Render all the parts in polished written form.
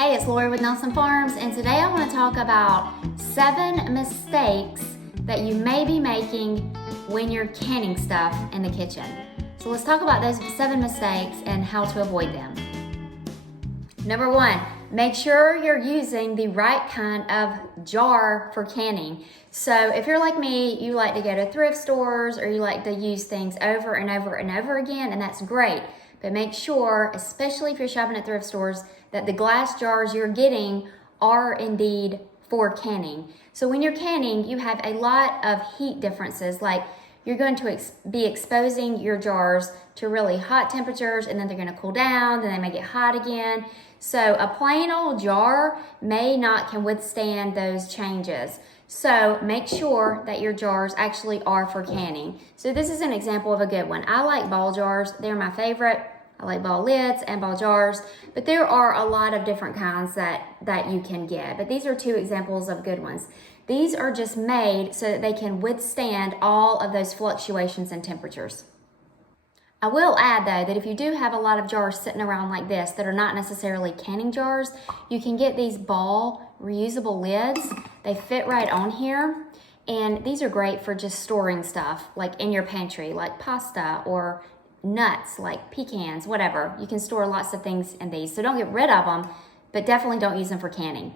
Hey, it's Lori with Nelson Farms, and today I want to talk about 7 mistakes that you may be making when you're canning stuff in the kitchen. So let's talk about those 7 mistakes and how to avoid them. Number 1, make sure you're using the right kind of jar for canning. So if you're like me, you like to go to thrift stores or you like to use things over and over and over again, and that's great. But make sure, especially if you're shopping at thrift stores, that the glass jars you're getting are indeed for canning. So when you're canning, you have a lot of heat differences, like you're going to be exposing your jars to really hot temperatures, and then they're going to cool down, then they may get hot again. So a plain old jar can withstand those changes. So make sure that your jars actually are for canning. So this is an example of a good one. I like ball jars. They're my favorite. I like ball lids and ball jars, but there are a lot of different kinds that you can get. But these are 2 examples of good ones. These are just made so that they can withstand all of those fluctuations in temperatures. I will add though that if you do have a lot of jars sitting around like this that are not necessarily canning jars, you can get these ball reusable lids. They fit right on here, and these are great for just storing stuff like in your pantry, like pasta or nuts like pecans, whatever. You can store lots of things in these, so don't get rid of them, but definitely don't use them for canning.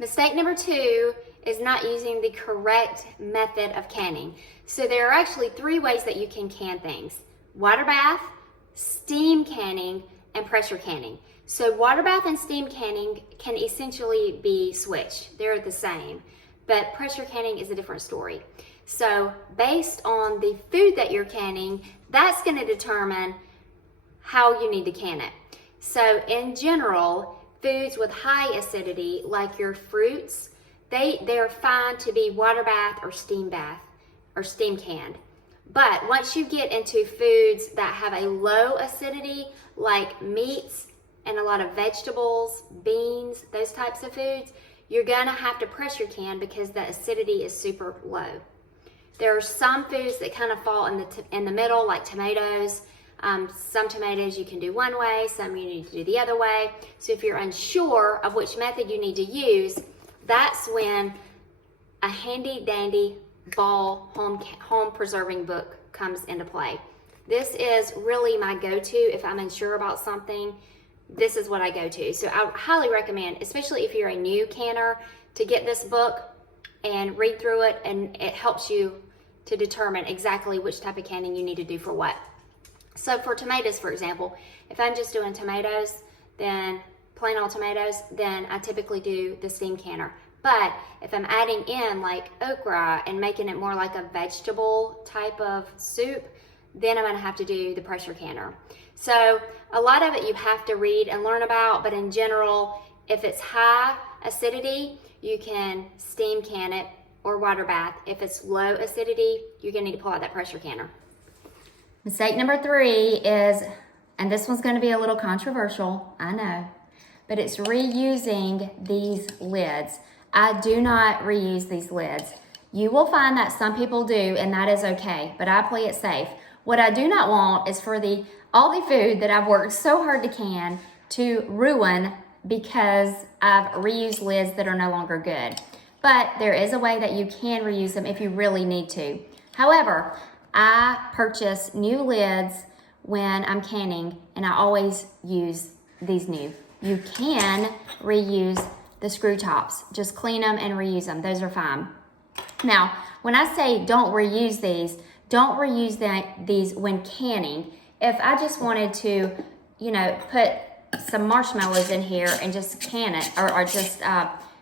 Mistake number 2 is not using the correct method of canning. So there are actually 3 ways that you can can things: water bath, steam canning, and pressure canning. So water bath and steam canning can essentially be switched. They're the same, but pressure canning is a different story. So based on the food that you're canning, that's going to determine how you need to can it. So in general, foods with high acidity, like your fruits, they're fine to be water bath or steam canned. But once you get into foods that have a low acidity, like meats and a lot of vegetables, beans, those types of foods, you're gonna have to pressure can because the acidity is super low. There are some foods that kind of fall in the middle, like tomatoes. Some tomatoes you can do one way, some you need to do the other way. So if you're unsure of which method you need to use, that's when a handy dandy ball home preserving book comes into play. This is really my go-to if I'm unsure about something. This is what I go to. So I highly recommend, especially if you're a new canner, to get this book and read through it, and it helps you to determine exactly which type of canning you need to do for what. So for tomatoes, for example, if I'm just doing tomatoes, then plain old tomatoes, then I typically do the steam canner. But if I'm adding in like okra and making it more like a vegetable type of soup, then I'm gonna have to do the pressure canner. So a lot of it you have to read and learn about, but in general, if it's high acidity, you can steam can it or water bath. If it's low acidity, you're gonna need to pull out that pressure canner. Mistake number 3 is, and this one's gonna be a little controversial, I know, but it's reusing these lids. I do not reuse these lids. You will find that some people do, and that is okay, but I play it safe. What I do not want is for all the food that I've worked so hard to can to ruin because I've reused lids that are no longer good. But there is a way that you can reuse them if you really need to. However, I purchase new lids when I'm canning, and I always use these new. You can reuse the screw tops. Just clean them and reuse them. Those are fine. Now, when I say don't reuse these, don't reuse these when canning. If I just wanted to, put some marshmallows in here and just can it, or just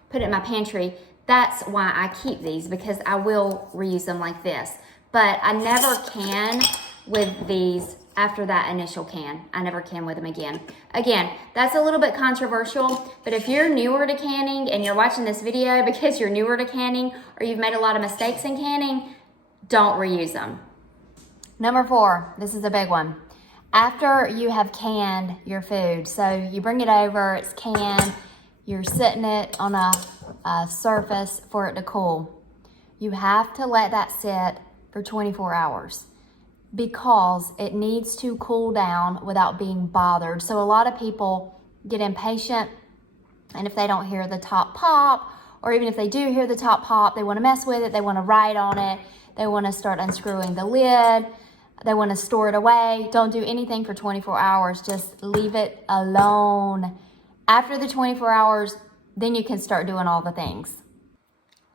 put it in my pantry, that's why I keep these, because I will reuse them like this. But I never can with these after that initial can. I never can with them again. Again, that's a little bit controversial, but if you're newer to canning and you're watching this video because you're newer to canning or you've made a lot of mistakes in canning, don't reuse them. Number 4, this is a big one. After you have canned your food, so you bring it over, it's canned, you're sitting it on a surface for it to cool. You have to let that sit for 24 hours. because it needs to cool down without being bothered. So a lot of people get impatient, and if they don't hear the top pop, or even if they do hear the top pop, they want to mess with it, they want to write on it, they want to start unscrewing the lid, they want to store it away. Don't do anything for 24 hours. Just leave it alone. After the 24 hours, then you can start doing all the things.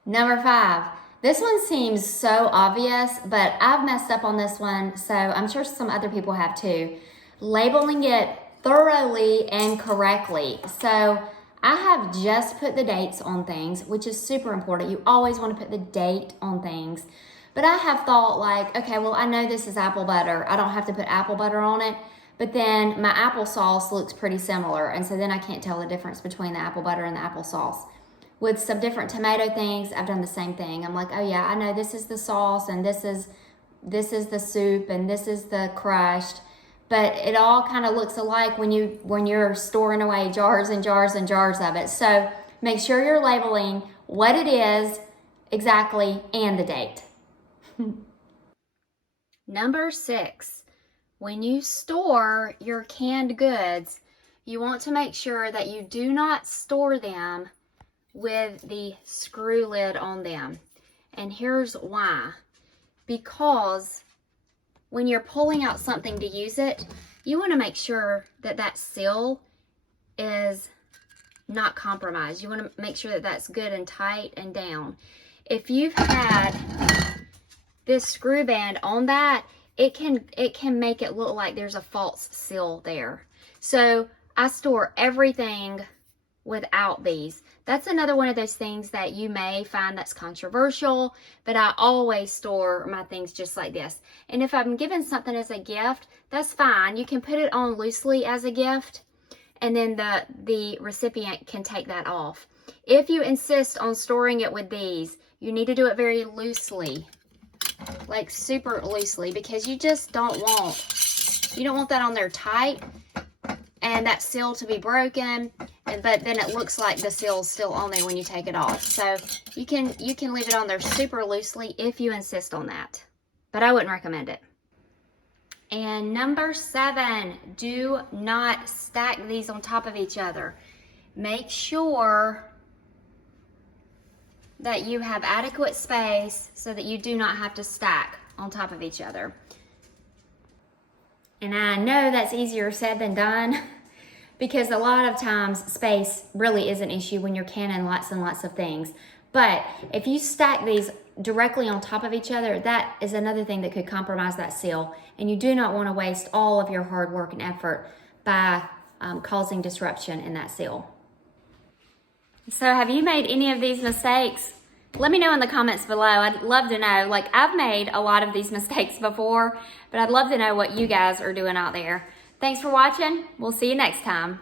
Number 5. This one seems so obvious, but I've messed up on this one, so I'm sure some other people have too. Labeling it thoroughly and correctly. So I have just put the dates on things, which is super important. You always want to put the date on things. But I have thought like, okay, well, I know this is apple butter. I don't have to put apple butter on it. But then my applesauce looks pretty similar. And so then I can't tell the difference between the apple butter and the applesauce. With some different tomato things, I've done the same thing. I'm like, oh yeah, I know this is the sauce and this is the soup and this is the crushed. But it all kind of looks alike when you're storing away jars and jars and jars of it. So make sure you're labeling what it is exactly and the date. Number 6, when you store your canned goods, you want to make sure that you do not store them with the screw lid on them. And here's why. Because when you're pulling out something to use it, you want to make sure that that seal is not compromised. You want to make sure that that's good and tight and down. If you've had this screw band on that, it can make it look like there's a false seal there. So I store everything without these. That's another one of those things that you may find that's controversial, but I always store my things just like this. And if I'm given something as a gift, that's fine. You can put it on loosely as a gift, and then the recipient can take that off. If you insist on storing it with these, you need to do it very loosely, like super loosely, because you just don't want that on there tight and that seal to be broken, but then it looks like the seal's still on there when you take it off. So you can leave it on there super loosely if you insist on that, but I wouldn't recommend it. And number 7, do not stack these on top of each other. Make sure that you have adequate space so that you do not have to stack on top of each other. And I know that's easier said than done, because a lot of times space really is an issue when you're canning lots and lots of things. But if you stack these directly on top of each other, that is another thing that could compromise that seal. And you do not want to waste all of your hard work and effort by causing disruption in that seal. So have you made any of these mistakes? Let me know in the comments below. I'd love to know. Like, I've made a lot of these mistakes before, but I'd love to know what you guys are doing out there. Thanks for watching. We'll see you next time.